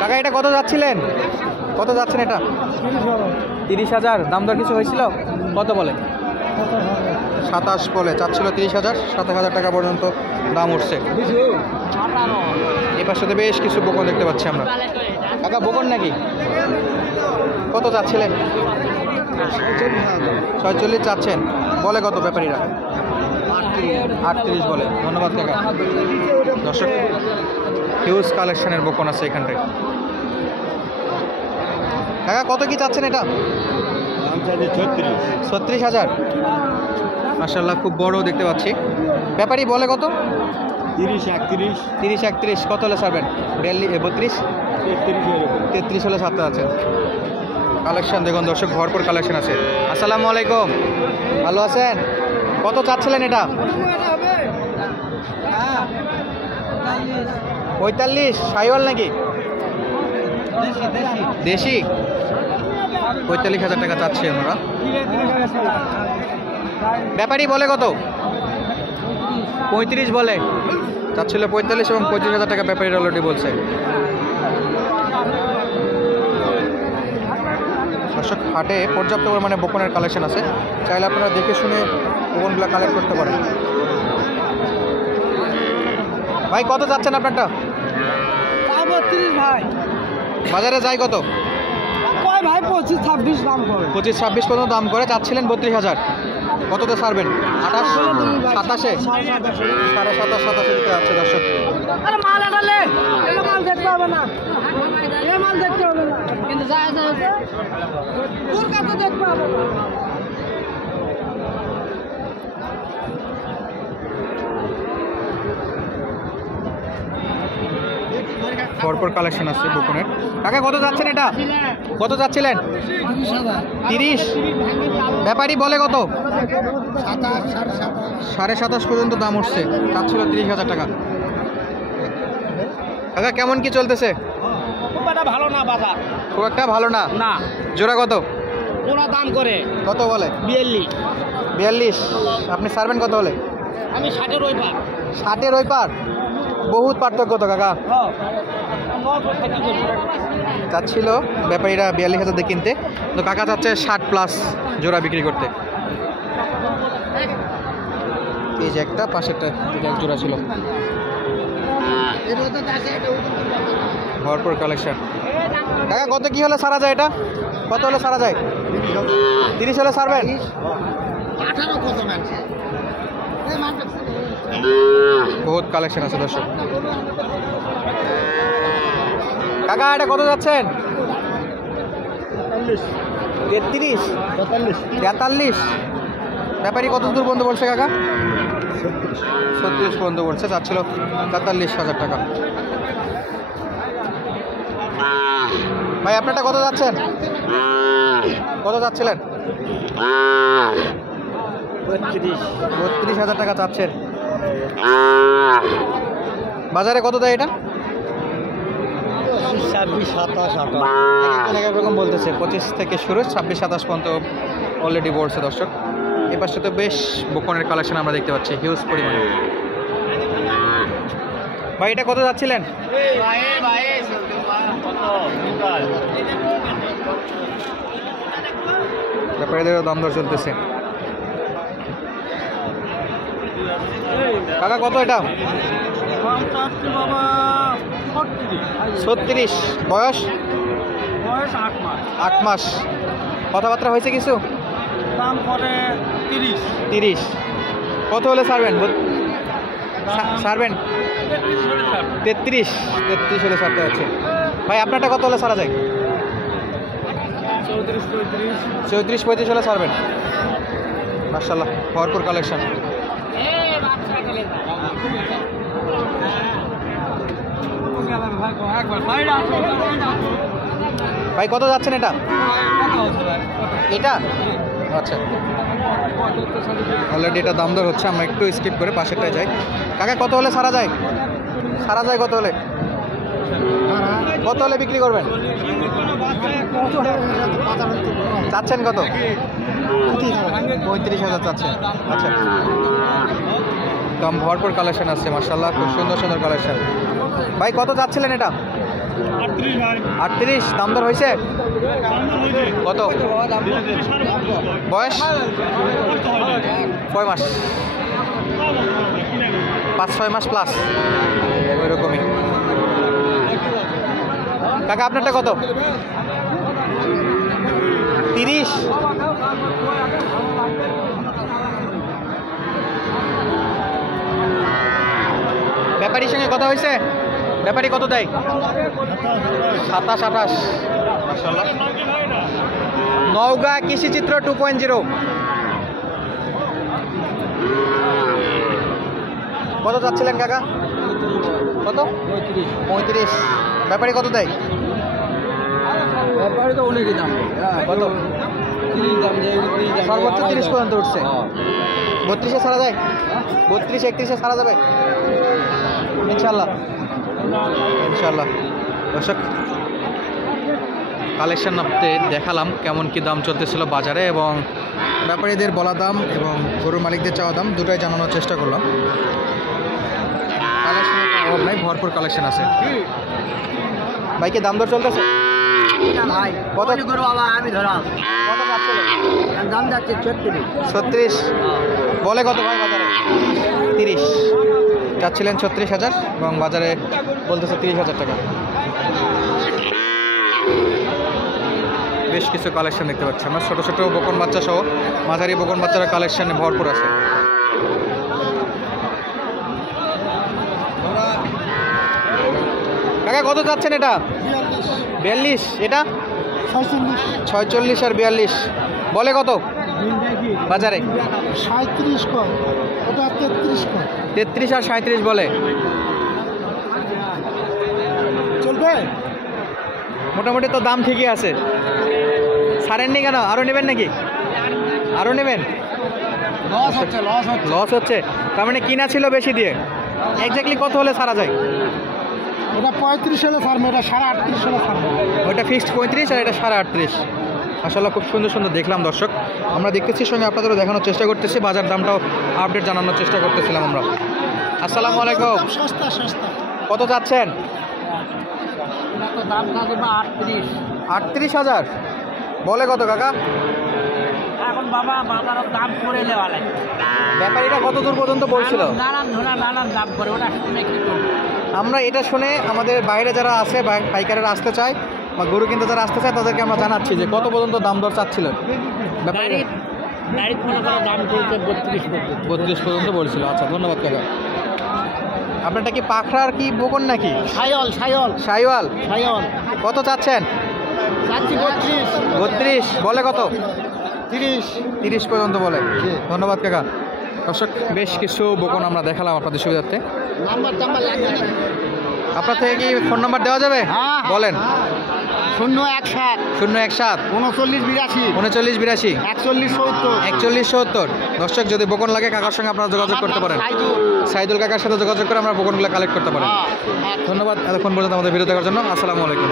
কাকা এটা কত যাচ্ছিলেন? কত যাচ্ছেন এটা? 30,000। দাম দর কিছু হয়েছিল? কত বলে? 27 বলে, চাচ্ছিল 30,000। 27,000 টাকা পর্যন্ত দাম উঠছে। এ পাশে বেশ কিছু বকন দেখতে পাচ্ছি আমরা। কাকা বকন নাকি? কত চাচ্ছিলেন? 46 চাচ্ছেন। বলে কত ব্যাপারীরা? 38 বলে। ধন্যবাদ কাকা। দর্শক হিউজ কালেকশনের বকন আছে এখানটায়। কাকা কত কি চাচ্ছেন এটা? 36,000। মাশাআল্লাহ খুব বড় দেখতে পাচ্ছি। ব্যাপারী বলে কত? 30, 31। কত হলে ছাড়বেন? 32, 33 হলে ছাড়তে আছে। কালেকশন দেখুন দর্শক, ভরপুর কালেকশন আছে। আসসালামু আলাইকুম, ভালো আছেন? কত চাচ্ছিলেন এটা? 45। সাইওয়াল নাকি? দেশি। 45,000 টাকা চাচ্ছে আমরা। ব্যাপারী বলে কত? 35 বলে। চাচ্ছিল 45 এবং 25,000 টাকা ব্যাপারীর অলরেডি বলছে। দর্শক হাটে পর্যাপ্ত পরিমাণে বকনের কালেকশন আছে, চাইলে আপনারা দেখে শুনে বকনগুলো কালেক্ট করতে পারেন। ভাই কত যাচ্ছেন আপনারটা? 32 ভাই। বাজারে যাই কত? কয় ভাই 25-26 দাম করে। 25-26 পর্যন্ত দাম করে। চাচ্ছিলেন 32,000। কততে ছাড়বেন? 28, 27, 27.5 দিতে যাচ্ছে দর্শক। আরে মাল আনালে এলো, মাল দেখতে হবে না, এ মাল দেখতে হবে না, কিন্তু যায় তোর কাছে দেখতে হবে না। ভরপুর কালেকশন আছে বকনের। কাকা কত যাচ্ছেন এটা? কত যাচ্ছিলেন? 30। ব্যাপারী বলে কত? 27.5 পর্যন্ত দাম উঠছে। চাচ্ছিল 30,000 টাকা। কাকা কেমন কি চলতেছে? খুব একটা ভালো না বাজার, খুব একটা ভালো না। না। জোড়া কত? ওরা দাম করে কত বলে? 42। আপনি ছাড়বেন কত হলে? আমি 60-এর ওই পার। 60-এর ওই পার? বহুত পার্থক্য তো কাকা। চাচ্ছিল ব্যাপারীরা 42,000 দিয়ে কিনতে, তো কাকা চাচ্ছে 60+ জোড়া বিক্রি করতে। এই যে একটা, পাশেরটা এক জোড়া ছিল। ভরপুর কালেকশন। কাকা কত কি হলে ছাড়া যায় এটা? কত হলে ছাড়া যায়? 30 হলে ছাড়বেন? বহুত কালেকশন আছে দর্শক। কাকা এটা কত যাচ্ছেন? 33, 43। ব্যাপারী কত দূর পর্যন্ত বলছে কাকা? 36 পর্যন্ত বলছে। চাচ্ছিল 43,000 টাকা। ভাই আপনারটা কত যাচ্ছেন? কত যাচ্ছিলেন? 32,000 টাকা চাচ্ছেন। বাজারে কত দেয় এটা? 26-27-28 এক রকম বলতেছে। 25 থেকে শুরু, 26-27 পর্যন্ত অলরেডি বলছে দর্শক। এই পাশে তো বেশ বকনের কালেকশন আমরা দেখতে পাচ্ছি হিউজ পরিমাণে। ভাই এটা কত যাচ্ছিলেন? ব্যাপারীদেরও দাম দর চলতেছে। কাকা কত এটা? 36। বয়স? 8 মাস। কথাবার্তা হয়েছে কিছু? দাম করে 30। কত হলে ছাড়বেন? ছাড়বেন 33 হলে ছাড়তে হচ্ছে। ভাই আপনারটা কত হলে ছাড়া যায়? 34-35 হলে ছাড়বেন। মাশাআল্লাহ ভরপুর কালেকশন। ভাই কত যাচ্ছেন এটা? এটা আচ্ছা, অলরেডি এটা দাম দর হচ্ছে। আমরা একটু স্কিপ করে পাশেরটায় যাই। কাকা কত হলে ছাড়া যায়? ছাড়া যায় কত হলে? কত হলে বিক্রি করবেন? চাচ্ছেন কত? 35,000 চাচ্ছেন। আচ্ছা একদম ভরপুর কালেকশন আছে মাশাআল্লাহ, খুব সুন্দর সুন্দর কালেকশন। ভাই কত যাচ্ছিলেন এটা? 38। দাম দর হয়েছে কত? বয়স কয় মাস? 5-6 মাস প্লাস ওই রকমই। কাকা আপনারটা কত? 30। ব্যাপারীর সঙ্গে কথা হয়েছে? ব্যাপারী কত দেয়? 27-28। মাশাআল্লাহ। নওগাঁ কৃষিচিত্র 2.0। কত যাচ্ছিলেন কাকা? কত? 35। ব্যাপারী কত দেয়? ব্যাপারে তো অনেকই দাম। কত? 30 দাম যায়, 30 দাম। সর্বোচ্চ 30 পর্যন্ত উঠছে। 32-এ ছাড়া যায়? 32-31-এ ছাড়া যাবে ইনশাল্লাহ? ইনশাল্লাহ। দর্শক কালেকশন আপনি দেখালাম কেমন কি দাম চলতেছিল বাজারে, এবং ব্যাপারীদের বলা দাম এবং গরুর মালিকদের চাওয়া দাম দুটোই জানানোর চেষ্টা করলাম। কালেকশনের কোনো অভাব নাই, ভরপুর কালেকশন আছে। বাইকে দাম দর চলতেছে ভাই কত? গরু বাবা আমি ধরাম। কত যাচ্ছিল? দাম যাচ্ছে 36। 36 বলে কত ভাই বাজারে? 30 যাচ্ছিলেন 36,000 এবং বাজারে বলতেছে 30,000 টাকা। বেশ কিছু কালেকশন দেখতে পাচ্ছি আমরা, ছোটো ছোটো বকন বাচ্চা সহ মাঝারি বকন বাচ্চারা কালেকশনে ভরপুর আছে। কাকা কত যাচ্ছেন এটা? 42। এটা 46 আর 42 বলে কত বাজারে? 37 কম, ওটা 33 কম। 33 আর 37 বলে। চলবে মোটামুটি তো দাম ঠিকই আছে। ছাড়েননি কেন? আরও নেবেন নাকি? আরও নেবেন? লস হচ্ছে, লস হচ্ছে। লস হচ্ছে, তার মানে কিনা ছিল বেশি দিয়ে। এক্স্যাক্টলি কত হলে ছাড়া যায়? ওটা 35 হলে ছাড়বে, এটা 38.5 হলে ছাড়বে। ওইটা ফিক্সড 35 আর এটা 38.5। আসলে খুব সুন্দর সুন্দর দেখলাম দর্শক, আমরা দেখতেছি, সঙ্গে আপনাদেরও দেখানোর চেষ্টা করতেছি, বাজার দামটাও আপডেট জানানোর চেষ্টা করতেছিলাম আমরা। আসসালামু আলাইকুম। সস্তা সস্তা। কত যাচ্ছেন? এটা তো দাম থাকবে 38। 38,000 বলে কত কাকা? এখন বাবা বাজারের দাম করে নেওয়া লাগে। ব্যাপারীরা কত দূর পর্যন্ত বলছিল? নানান দাম করে, ওটা শুনে কি করবো? আমরা এটা শুনে আমাদের বাইরে যারা আছে পাইকারেরা আসতে চায় বা গরু কিনতে যারা আসতে চায় তাদেরকে আমরা জানাচ্ছি যে কত পর্যন্ত দাম দর চাচ্ছিলেন। ব্যাপারীরা গাড়ির মনে করো দাম চলছে 32 পর্যন্ত বলছিল। আচ্ছা, ধন্যবাদ কাকা। আপনারটা কি পাখরার কি বকন নাকি? সায়ল সায়ল সাইওয়াল। সায়ল। কত চাচ্ছেন? চাচ্ছি 32 বলে কত? 30 পর্যন্ত বলে। ধন্যবাদ কাকা। দর্শক বেশ কিছু বকন আমরা দেখালাম আপনাদের সুবিধার্থে। নাম্বার টাম্বার লাগবে না? আপনার থেকে কি ফোন নাম্বার দেওয়া যাবে? বলেন। 017 017 39 82 39 82 41 70 41 70। দর্শক যদি বকন লাগে কাকার সঙ্গে আপনারা যোগাযোগ করতে পারেন। সাইদুল কাকার সাথে যোগাযোগ করে আমরা বকনগুলো কালেক্ট করতে পারেন। ধন্যবাদ এতক্ষণ পর্যন্ত আমাদের ভিডিও দেখার জন্য। আসসালামু আলাইকুম।